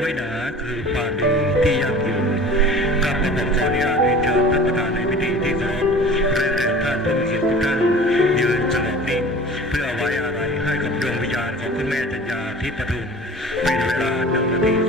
ไม้หนาคือความดีที่ยั่งยืนกับผมขออนุญาตเรียนเชิญท่านประธานในพิธีที่เคารพและแขกท่านผู้มีเกียรติทุกท่านยืนสงบนิ่งเพื่อไว้อะไรให้กับดวงวิญญาณของคุณแม่จัญญาทิพย์ปทุมเป็นเวลาหนึ่งนาที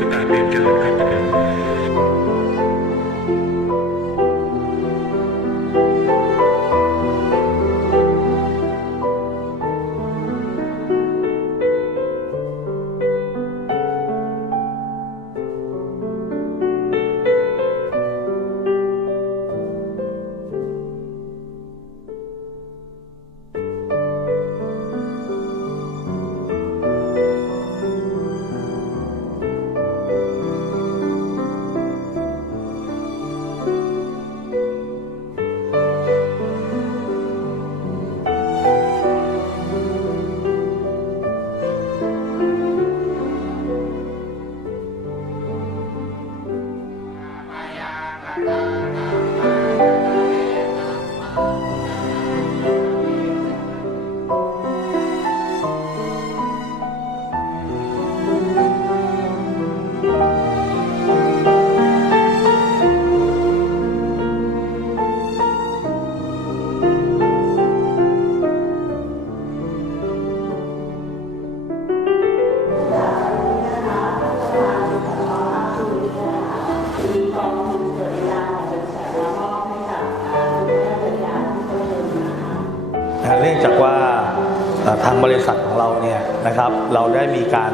บริษัทของเราเนี่ยนะครับ เราได้มีการ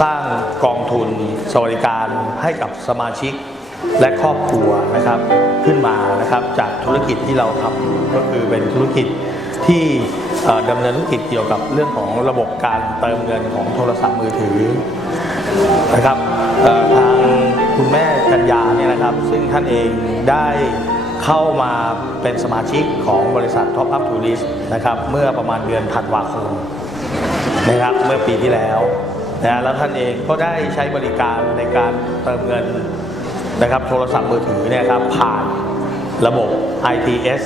สร้างกองทุนสวัสดิการให้กับสมาชิกและครอบครัวนะครับขึ้นมานะครับจากธุรกิจที่เราทำอยู่ก็คือเป็นธุรกิจที่ดำเนินธุรกิจเกี่ยวกับเรื่องของระบบการเติมเงินของโทรศัพท์มือถือนะครับทางคุณแม่กัญญาเนี่ยนะครับ ซึ่งท่านเองได้ เข้ามาเป็นสมาชิกของบริษัท Top Up Tourist นะครับเมื่อประมาณเดือนธันวาคมนะครับเมื่อปีที่แล้วนะแล้วท่านเองก็ได้ใช้บริการในการเติมเงินนะครับโทรศัพท์มือถือเนี่ยครับผ่านระบบ ITS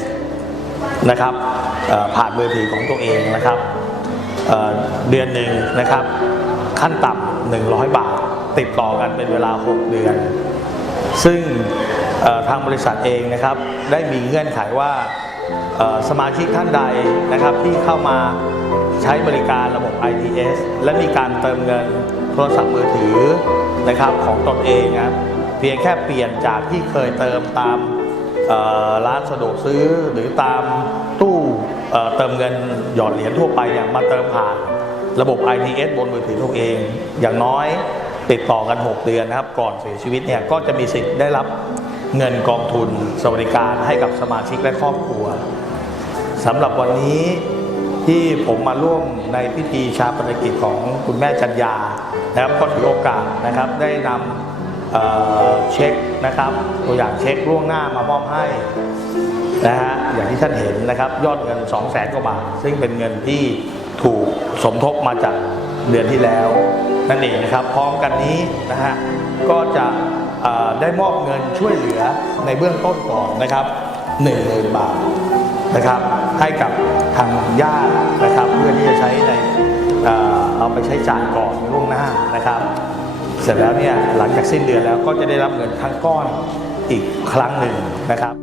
นะครับผ่านมือถือของตัวเองนะครับเเดือนหนึ่งนะครับขั้นต่ำ100 บาท ติดต่อกันเป็นเวลา 6 เดือน ซึ่ง ทางบริษัทเองนะครับ ได้มีเงื่อนไขว่าสมาชิกท่านใดนะครับที่เข้ามาใช้บริการระบบ ITS และมีการเติมเงินโทรศัพท์มือถือนะครับของตนเองนะครับเพียงแค่เปลี่ยนจากที่เคยเติมตามร้านสะดวกซื้อหรือตามตู้เติมเงินหยอดเหรียญทั่วไปอย่างมาเติมผ่านระบบ ITS บนมือถือตัวเอง อย่างน้อยติดต่อกัน 6 เดือนนะครับ ก่อนเสียชีวิตเนี่ยก็จะมีสิทธิ์ได้รับ เงินกองทุนสวัสดิการให้กับสมาชิกและครอบครัวสำหรับวันนี้ที่ผมมาร่วมในพิธีชาปนกิจของคุณแม่จันยานะครับก็ถือโอกาสนะครับได้นำเเช็คนะครับตัวอย่างเช็คล่วงหน้ามามอบให้นะฮะอย่างที่ท่านเห็นนะครับยอดเงิน 2 0 0แสนกว่าบาท ซึ่งเป็นเงินที่ถูกสมทบมาจากเดือนที่แล้ว นั่นเองนะครับพร้อมกันนี้นะฮะก็จะ ได้มอบเงินช่วยเหลือในเบื้องต้นก่อนนะครับ1 0,000บาทนะครับ ให้กับทางญาตินะครับ เพื่อที่จะใช้ในเอ่อเอาไปใช้จ่ายก่อนล่วงหน้านะครับ เสร็จแล้วเนี่ยหลังจากสิ้นเดือนแล้วก็จะได้รับเงินทั้งก้อนอีกครั้งหนึ่งนะครับ